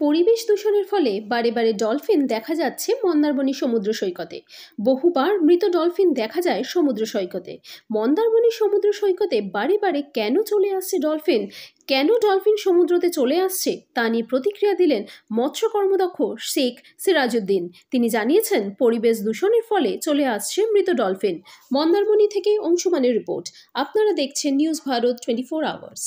পরিবেশ দূষণের ফলে বারে বারে ডলফিন দেখা যাচ্ছে মন্দারমণি সমুদ্র সৈকতে। বহুবার মৃত ডলফিন দেখা যায় সমুদ্র সৈকতে। মন্দারমণি সমুদ্র সৈকতে বারে বারে কেন চলে আসছে ডলফিন, কেন ডলফিন সমুদ্রতে চলে আসছে তা নিয়ে প্রতিক্রিয়া দিলেন মৎস্য কর্মদক্ষ শেখ সিরাজউদ্দিন। তিনি জানিয়েছেন, পরিবেশ দূষণের ফলে চলে আসছে মৃত ডলফিন। মন্দারমণি থেকে অংশুমানের রিপোর্ট। আপনারা দেখছেন নিউজ ভারত 24 আওয়ার্স।